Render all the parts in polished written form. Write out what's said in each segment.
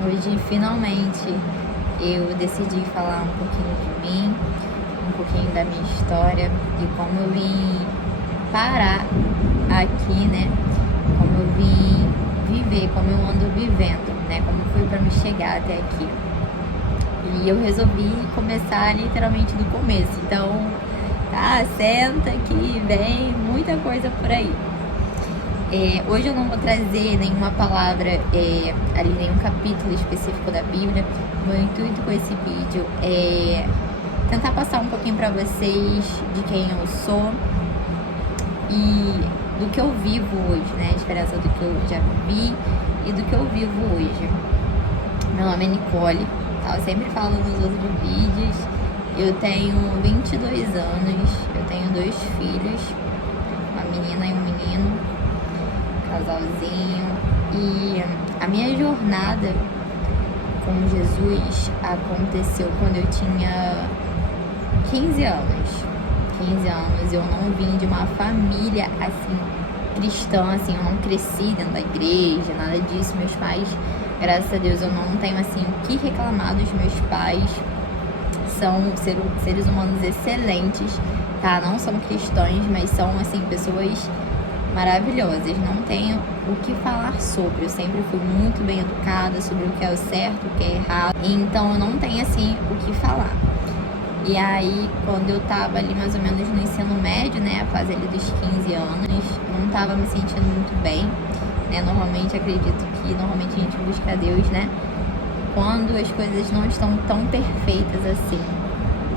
Hoje, finalmente, eu decidi falar um pouquinho de mim, um pouquinho da minha história, de como eu vim parar aqui, né? Como eu vim viver, como eu ando vivendo, né? Como foi para me chegar até aqui. E eu resolvi começar literalmente do começo. Então, tá, senta aqui, vem muita coisa por aí. Hoje eu não vou trazer nenhuma palavra ali, nenhum capítulo específico da Bíblia. Meu intuito com esse vídeo é tentar passar um pouquinho para vocês de quem eu sou e do que eu vivo hoje, né? A diferença do que eu já vivi e do que eu vivo hoje. Meu nome é Nicole, tá? Eu sempre falo nos outros vídeos. Eu tenho 22 anos, eu tenho 2 filhos, uma menina e um menino, casalzinho. E a minha jornada com Jesus aconteceu quando eu tinha 15 anos. 15 anos, eu não vim de uma família assim cristã, assim, eu não cresci dentro da igreja, nada disso. Meus pais, graças a Deus, eu não tenho assim o que reclamar dos meus pais. São seres humanos excelentes, tá? Não são cristãos, mas são assim pessoas maravilhosas. Não tenho o que falar sobre. Eu sempre fui muito bem educada sobre o que é o certo, o que é errado. Então eu não tenho assim o que falar. E aí, quando eu tava ali mais ou menos no ensino médio, né, a fase ali dos 15 anos, não tava me sentindo muito bem, né? Normalmente acredito que normalmente a gente busca Deus, né, quando as coisas não estão tão perfeitas assim.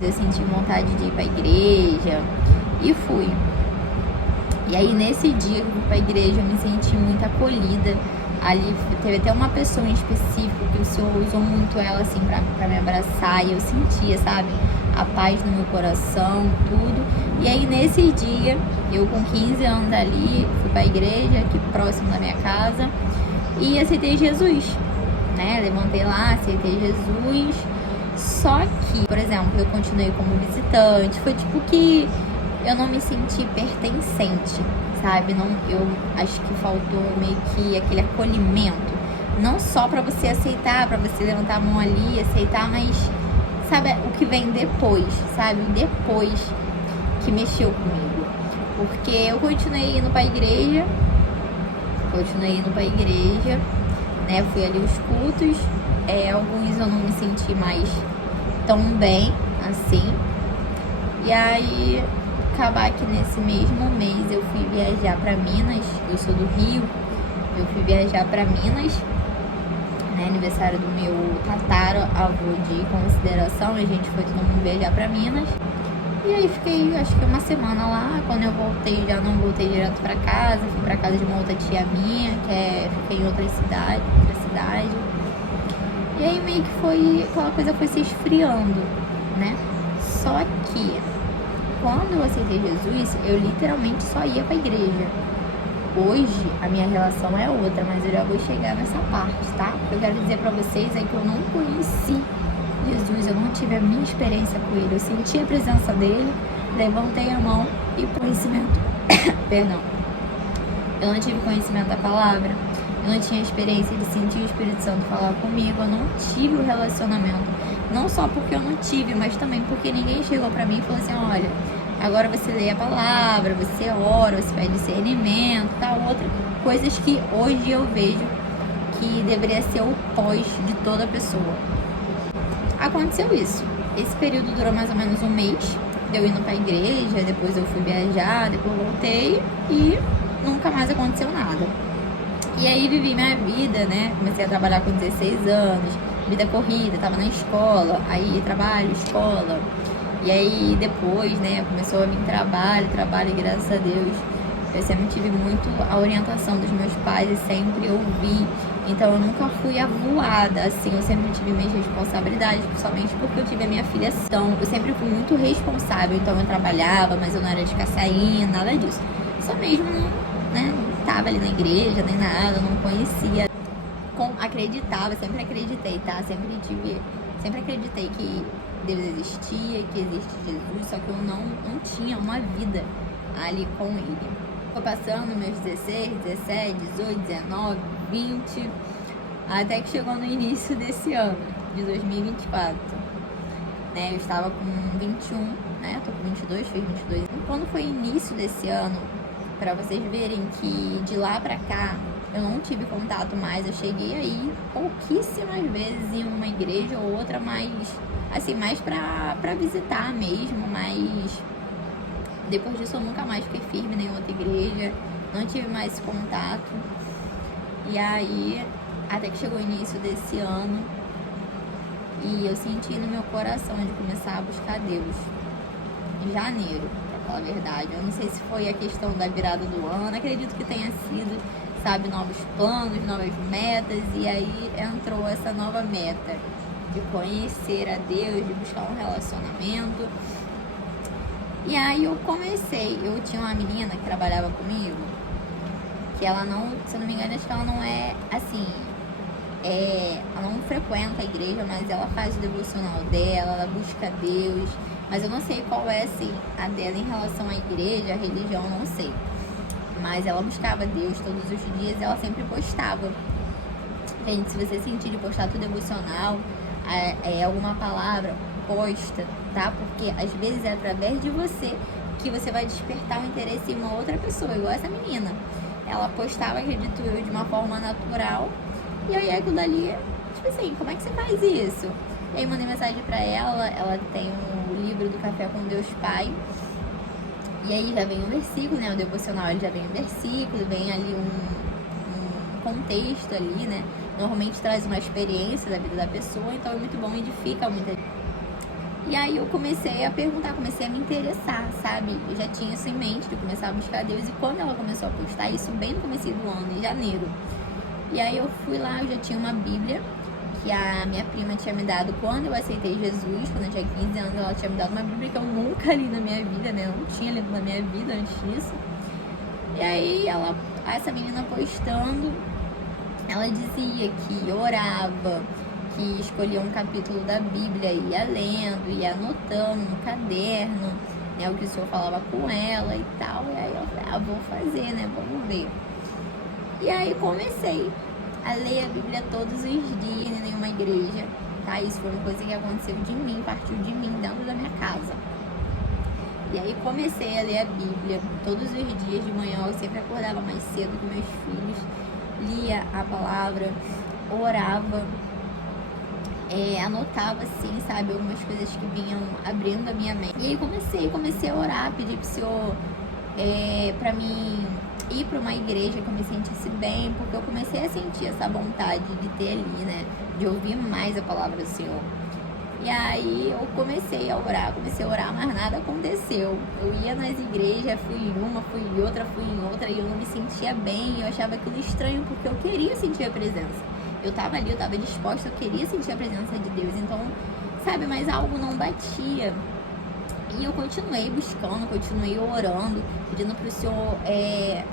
Eu senti vontade de ir pra igreja e fui. E aí nesse dia que eu fui pra igreja eu me senti muito acolhida. Ali teve até uma pessoa em específico que o Senhor usou muito ela assim pra me abraçar. E eu sentia, sabe, a paz no meu coração, tudo. E aí nesse dia, eu com 15 anos ali, fui pra igreja aqui próximo da minha casa e aceitei Jesus, né? Levantei lá, aceitei Jesus. Só que, por exemplo, eu continuei como visitante. Foi tipo que eu não me senti pertencente, sabe? Não, eu acho que faltou meio que aquele acolhimento. Não só pra você aceitar, pra você levantar a mão ali e aceitar, mas sabe o que vem depois, sabe? Depois que mexeu comigo. Porque eu continuei indo pra igreja, né? Fui ali os cultos. Alguns eu não me senti mais tão bem assim. E aí acabar que nesse mesmo mês eu fui viajar pra Minas. Eu sou do Rio. Eu fui viajar pra Minas, né, aniversário do meu tataravô de consideração. A gente foi todo mundo viajar pra Minas. E aí fiquei, acho que uma semana lá. Quando eu voltei, já não voltei direto pra casa. Fui pra casa de uma outra tia minha, fiquei em outra cidade. E aí meio que foi, aquela coisa foi se esfriando, né? Só que quando eu aceitei Jesus, eu literalmente só ia pra igreja. Hoje a minha relação é outra, mas eu já vou chegar nessa parte, tá? O que eu quero dizer pra vocês é que eu não conheci Jesus, eu não tive a minha experiência com ele. Eu senti a presença dele, levantei a mão e conhecimento. Perdão. Eu não tive conhecimento da palavra, eu não tinha experiência de sentir o Espírito Santo falar comigo, eu não tive o relacionamento. Não só porque eu não tive, mas também porque ninguém chegou pra mim e falou assim: olha, agora você lê a palavra, você ora, você pede discernimento, tal, coisas que hoje eu vejo que deveria ser o pós de toda pessoa. Aconteceu isso. Esse período durou mais ou menos um mês, eu indo pra igreja, depois eu fui viajar, depois eu voltei e nunca mais aconteceu nada. E aí vivi minha vida, né? Comecei a trabalhar com 16 anos, vida corrida, tava na escola, aí trabalho, escola. E aí depois, né, começou a vir trabalho, e graças a Deus eu sempre tive muito a orientação dos meus pais e sempre ouvi. Então eu nunca fui avoada, assim, eu sempre tive minhas responsabilidades, principalmente porque eu tive a minha filiação. Eu sempre fui muito responsável, então eu trabalhava, mas eu não era de ficar saindo, nada disso. Só mesmo, né, não tava ali na igreja, nem nada, eu não conhecia. Acreditava, sempre acreditei, tá? Sempre acreditei que Deus existia, que existe Jesus, só que eu não tinha uma vida ali com ele. Foi passando meus 16, 17, 18, 19, 20, Até que chegou no início desse ano, de 2024, né? Eu estava com 21, né? Tô com 22, fiz 22. E quando foi início desse ano, pra vocês verem que de lá pra cá eu não tive contato mais. Eu cheguei aí pouquíssimas vezes em uma igreja ou outra, mas assim, mais pra visitar mesmo, mas depois disso eu nunca mais fiquei firme em nenhuma outra igreja, não tive mais esse contato. E aí, até que chegou o início desse ano e eu senti no meu coração de começar a buscar Deus em janeiro, pra falar a verdade. Eu não sei se foi a questão da virada do ano, acredito que tenha sido, sabe, novos planos, novas metas, e aí entrou essa nova meta de conhecer a Deus, de buscar um relacionamento. E aí eu comecei, eu tinha uma menina que trabalhava comigo, que ela não, se eu não me engano, acho que ela não é assim, ela não frequenta a igreja, mas ela faz o devocional dela, ela busca Deus, mas eu não sei qual é assim a dela em relação à igreja, à religião, não sei. Mas ela buscava Deus todos os dias e ela sempre postava. Gente, se você sentir de postar teu devocional, alguma palavra, posta, tá? Porque às vezes é através de você que você vai despertar o interesse em uma outra pessoa, igual essa menina. Ela postava, acredito eu, de uma forma natural. E aí aquilo dali, tipo assim, como é que você faz isso? E aí mandei mensagem pra ela, ela tem o livro do Café com Deus Pai. E aí já vem um versículo, né? O devocional ele já vem um versículo, vem ali um contexto ali, né? Normalmente traz uma experiência da vida da pessoa, então é muito bom, edifica muita gente. E aí eu comecei a perguntar, comecei a me interessar, sabe? Eu já tinha isso em mente de começar a buscar Deus. E quando ela começou a postar isso, bem no começo do ano, em janeiro. E aí eu fui lá, eu já tinha uma Bíblia que a minha prima tinha me dado quando eu aceitei Jesus, quando eu tinha 15 anos, ela tinha me dado uma Bíblia que eu nunca li na minha vida, né? Eu não tinha lido na minha vida antes disso. E aí essa menina postando, ela dizia que orava, que escolhia um capítulo da Bíblia e ia lendo, ia anotando no caderno, né, o que o senhor falava com ela e tal. E aí eu falei, vou fazer, né, vamos ver. E aí comecei a ler a Bíblia todos os dias em nenhuma igreja, tá? Isso foi uma coisa que aconteceu de mim, partiu de mim, dentro da minha casa. E aí comecei a ler a Bíblia todos os dias de manhã. Eu sempre acordava mais cedo com meus filhos, lia a palavra, orava, anotava assim, sabe, algumas coisas que vinham abrindo a minha mente. E aí comecei a orar, pedir pro Senhor pra mim ir pra uma igreja que eu me sentisse bem, porque eu comecei a sentir essa vontade de ter ali, né, de ouvir mais a palavra do Senhor. E aí eu comecei a orar, mas nada aconteceu. Eu ia nas igrejas, fui em uma, fui em outra, e eu não me sentia bem, eu achava aquilo estranho, porque eu queria sentir a presença. Eu tava ali, eu tava disposta, eu queria sentir a presença de Deus, então, sabe, mas algo não batia. E eu continuei buscando, continuei orando, pedindo pro Senhor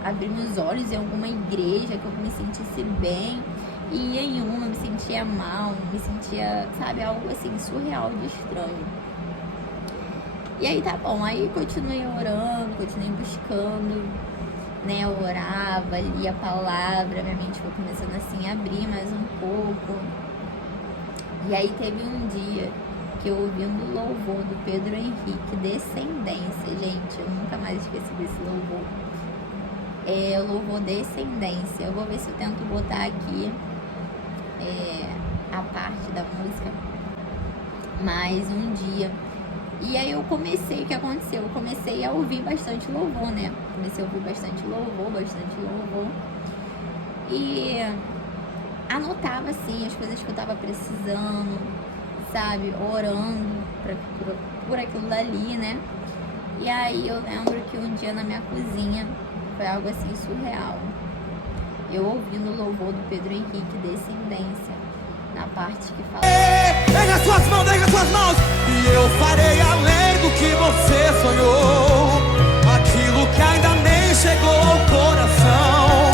abrir meus olhos em alguma igreja que eu me sentisse bem. E em uma eu me sentia mal, me sentia, sabe, algo assim, surreal de estranho. E aí tá bom, aí continuei orando, continuei buscando, né, eu orava, lia a palavra, minha mente foi começando assim a abrir mais um pouco. E aí teve um dia que eu ouvi um louvor do Pedro Henrique, Descendência, gente, eu nunca mais esqueci desse louvor. É o louvor Descendência. Eu vou ver se eu tento botar aqui a parte da música mais um dia. E aí eu comecei, o que aconteceu? Eu comecei a ouvir bastante louvor, né? Comecei a ouvir bastante louvor. E anotava, assim, as coisas que eu tava precisando, sabe? Orando por aquilo dali, né? E aí eu lembro que um dia na minha cozinha foi algo assim surreal. Eu ouvindo o louvor do Pedro Henrique, Descendência, na parte que fala: erga suas mãos, e eu farei além do que você sonhou, aquilo que ainda nem chegou ao coração,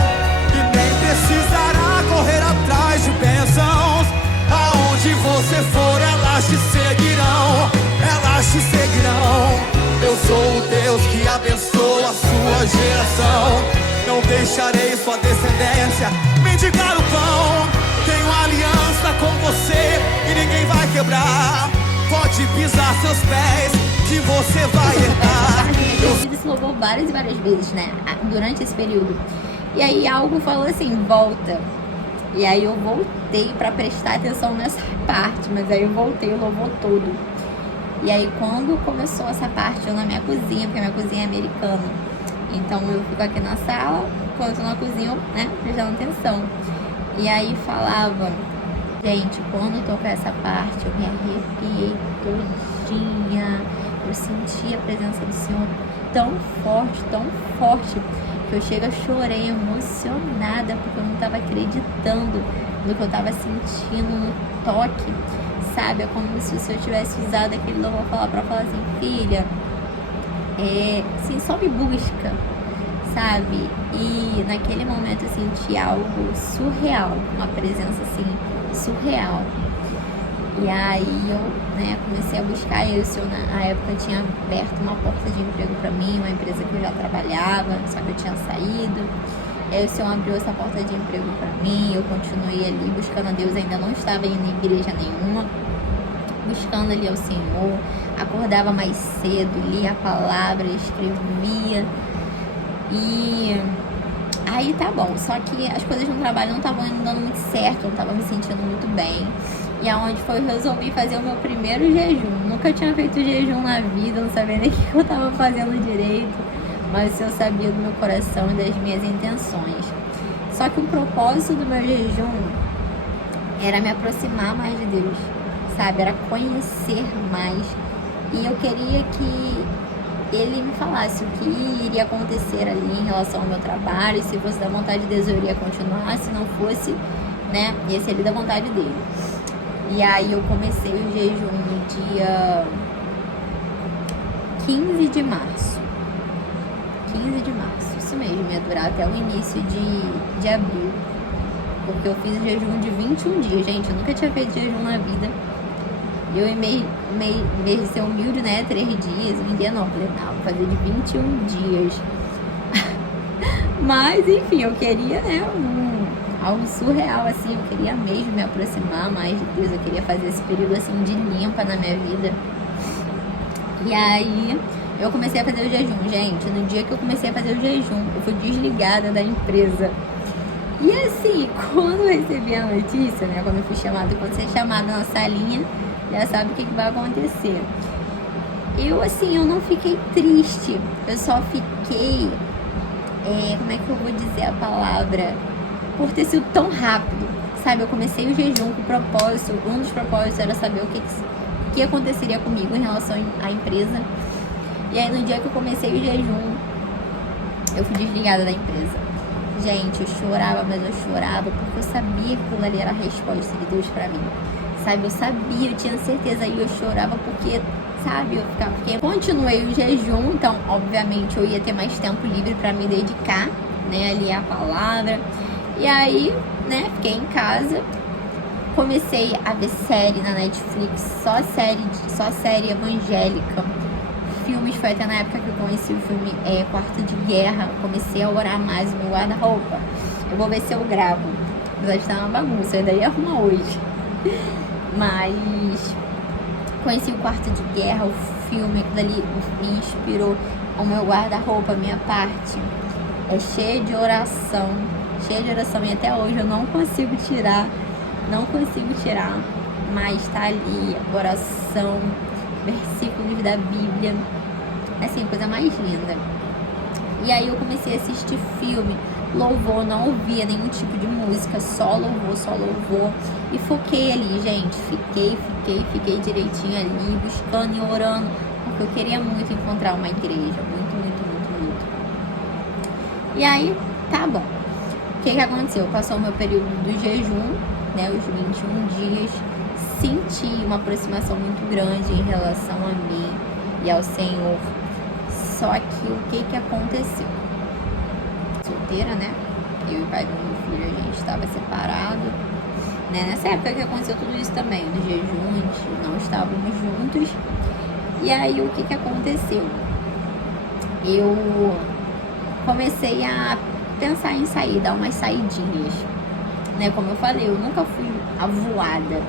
e nem precisará correr atrás de bênçãos. Aonde você for, elas te seguirão, Eu sou o Deus que abençoa a sua geração. Não deixarei sua descendência mendigar o pão. Tenho a quebrar, pode pisar seus pés, que você vai errar. Eu ouvi esse louvor várias e várias vezes, né, durante esse período. E aí algo falou assim, volta. E aí eu voltei pra prestar atenção nessa parte, mas aí eu voltei o louvor todo. E aí quando começou essa parte, eu na minha cozinha, porque a minha cozinha é americana, então eu fico aqui na sala, quando eu tô na cozinha, né, prestando atenção. E aí falava, gente, quando tocou essa parte, eu me arrepiei todinha. Eu senti a presença do Senhor tão forte, que eu chorei emocionada, porque eu não estava acreditando no que eu estava sentindo, no toque, sabe? É como se eu tivesse usado aquele louvor para falar assim, filha, assim, só me busca, sabe? E naquele momento eu senti algo surreal, uma presença assim, surreal. E aí eu, né, comecei a buscar. E o Senhor na época tinha aberto uma porta de emprego para mim, uma empresa que eu já trabalhava, só que eu tinha saído. E aí o Senhor abriu essa porta de emprego para mim, eu continuei ali buscando a Deus, ainda não estava indo em igreja nenhuma, buscando ali ao Senhor, acordava mais cedo, lia a palavra, escrevia. E aí tá bom, só que as coisas no trabalho não estavam dando muito certo, eu não estava me sentindo muito bem. E aonde foi, eu resolvi fazer o meu primeiro jejum. Nunca tinha feito jejum na vida, não sabia nem o que eu estava fazendo direito, mas eu sabia do meu coração e das minhas intenções. Só que o propósito do meu jejum era me aproximar mais de Deus, sabe? Era conhecer mais. E eu queria que Ele me falasse o que iria acontecer ali em relação ao meu trabalho, e se fosse da vontade de Deus eu iria continuar, se não fosse, né, ia ser ali da vontade dele. E aí eu comecei o jejum no dia 15 de março. 15 de março, isso mesmo, ia durar até o início de abril. Porque eu fiz o jejum de 21 dias, gente, eu nunca tinha feito jejum na vida. E eu, em vez de ser humilde, né, 3 dias, um dia não, falei, não, vou fazer de 21 dias. Mas, enfim, eu queria, né, algo surreal, assim, eu queria mesmo me aproximar mais de Deus, eu queria fazer esse período, assim, de limpa na minha vida. E aí, eu comecei a fazer o jejum, gente, no dia que eu comecei a fazer o jejum, eu fui desligada da empresa. E assim, quando eu recebi a notícia, né, quando eu fui chamada, quando você é chamada na salinha, já sabe o que vai acontecer. Eu, assim, eu não fiquei triste, eu só fiquei, como é que eu vou dizer a palavra, por ter sido tão rápido, sabe? Eu comecei o jejum com propósito, um dos propósitos era saber o que aconteceria comigo em relação à empresa. E aí no dia que eu comecei o jejum, eu fui desligada da empresa. Gente, eu chorava, mas eu chorava porque eu sabia que aquilo ali era a resposta de Deus pra mim, sabe? Eu sabia, eu tinha certeza, e eu chorava porque, sabe, continuei o jejum, então obviamente eu ia ter mais tempo livre pra me dedicar, né, ali à palavra. E aí, né, fiquei em casa, comecei a ver série na Netflix, só série evangélica, filmes. Foi até na época que eu conheci o filme Quarto de Guerra. Comecei a orar mais o meu guarda-roupa. Eu vou ver se eu gravo, apesar de estar uma bagunça, eu ainda ia arrumar hoje. Mas conheci o Quarto de Guerra, o filme, aquilo ali me inspirou. O meu guarda-roupa, a minha parte, é cheia de oração, e até hoje eu não consigo tirar, mas tá ali, oração, versículos da Bíblia, assim, coisa mais linda. E aí eu comecei a assistir filme, louvor, não ouvia nenhum tipo de música, só louvor, e foquei ali, gente, fiquei direitinho ali, buscando e orando, porque eu queria muito encontrar uma igreja, muito. E aí, tá bom. O que aconteceu? Passou o meu período do jejum, né, os 21 dias, senti uma aproximação muito grande em relação a mim e ao Senhor. Só que o que aconteceu? Solteira, né? Eu e o pai do meu filho, a gente estava separado, né? Nessa época que aconteceu tudo isso também, do jejum, a gente não estávamos juntos. E aí o que aconteceu? Eu comecei a pensar em sair, dar umas saidinhas, né? Como eu falei, eu nunca fui avoada,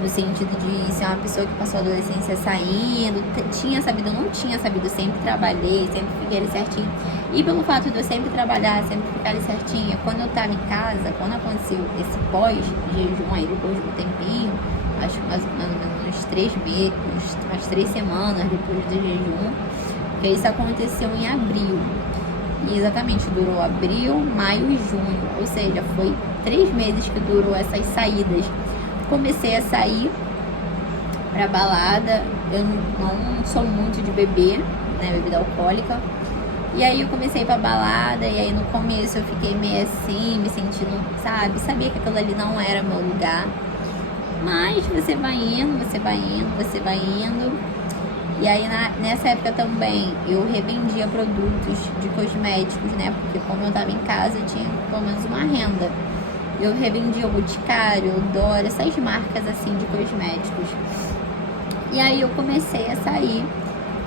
no sentido de ser uma pessoa que passou a adolescência saindo, tinha sabido, eu não tinha sabido, sempre trabalhei, sempre fiquei ali certinho. E pelo fato de eu sempre trabalhar, sempre ficar ali certinha, quando eu tava em casa, quando aconteceu esse pós-jejum aí, depois de um tempinho, acho que mais ou menos uns 3 meses, umas 3 semanas depois do jejum, que isso aconteceu em abril. E exatamente, durou abril, maio e junho, ou seja, foi 3 meses que durou essas saídas. Comecei a sair pra balada, eu não sou muito de beber, né, bebida alcoólica. E aí eu comecei pra balada, e aí no começo eu fiquei meio assim, me sentindo, sabe, sabia que aquilo ali não era meu lugar. Mas você vai indo, você vai indo, você vai indo. E aí nessa época também eu revendia produtos de cosméticos, né, porque como eu tava em casa eu tinha pelo menos uma renda. Eu revendia o Boticário, o Dora, essas marcas assim de cosméticos. E aí eu comecei a sair,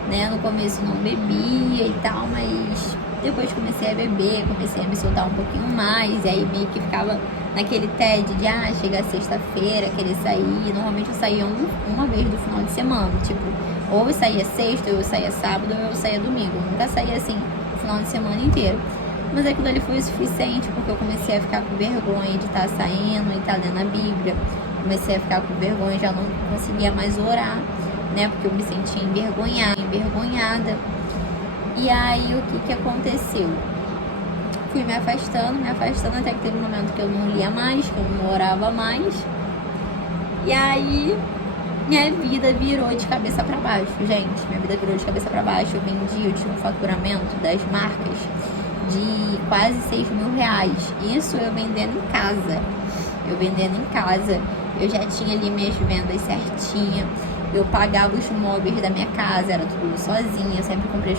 né? No começo não bebia e tal, mas depois comecei a beber, comecei a me soltar um pouquinho mais. E aí meio que ficava naquele tédio de, chega sexta-feira, querer sair. Normalmente eu saía uma vez do final de semana, tipo, ou eu saía sexta, ou eu saía sábado, ou eu saía domingo. Eu nunca saía assim o final de semana inteiro. Mas aquilo ali foi o suficiente, porque eu comecei a ficar com vergonha de estar saindo e estar lendo a Bíblia. Comecei a ficar com vergonha, já não conseguia mais orar, né? Porque eu me sentia envergonhada. E aí, o que aconteceu? Fui me afastando, até que teve um momento que eu não lia mais, que eu não orava mais. E aí, minha vida virou de cabeça pra baixo, gente. Minha vida virou de cabeça pra baixo. Eu tinha um faturamento das marcas de quase 6 mil reais. Isso eu vendendo em casa. Eu já tinha ali minhas vendas certinha. Eu pagava os móveis da minha casa, era tudo sozinha. Eu sempre comprei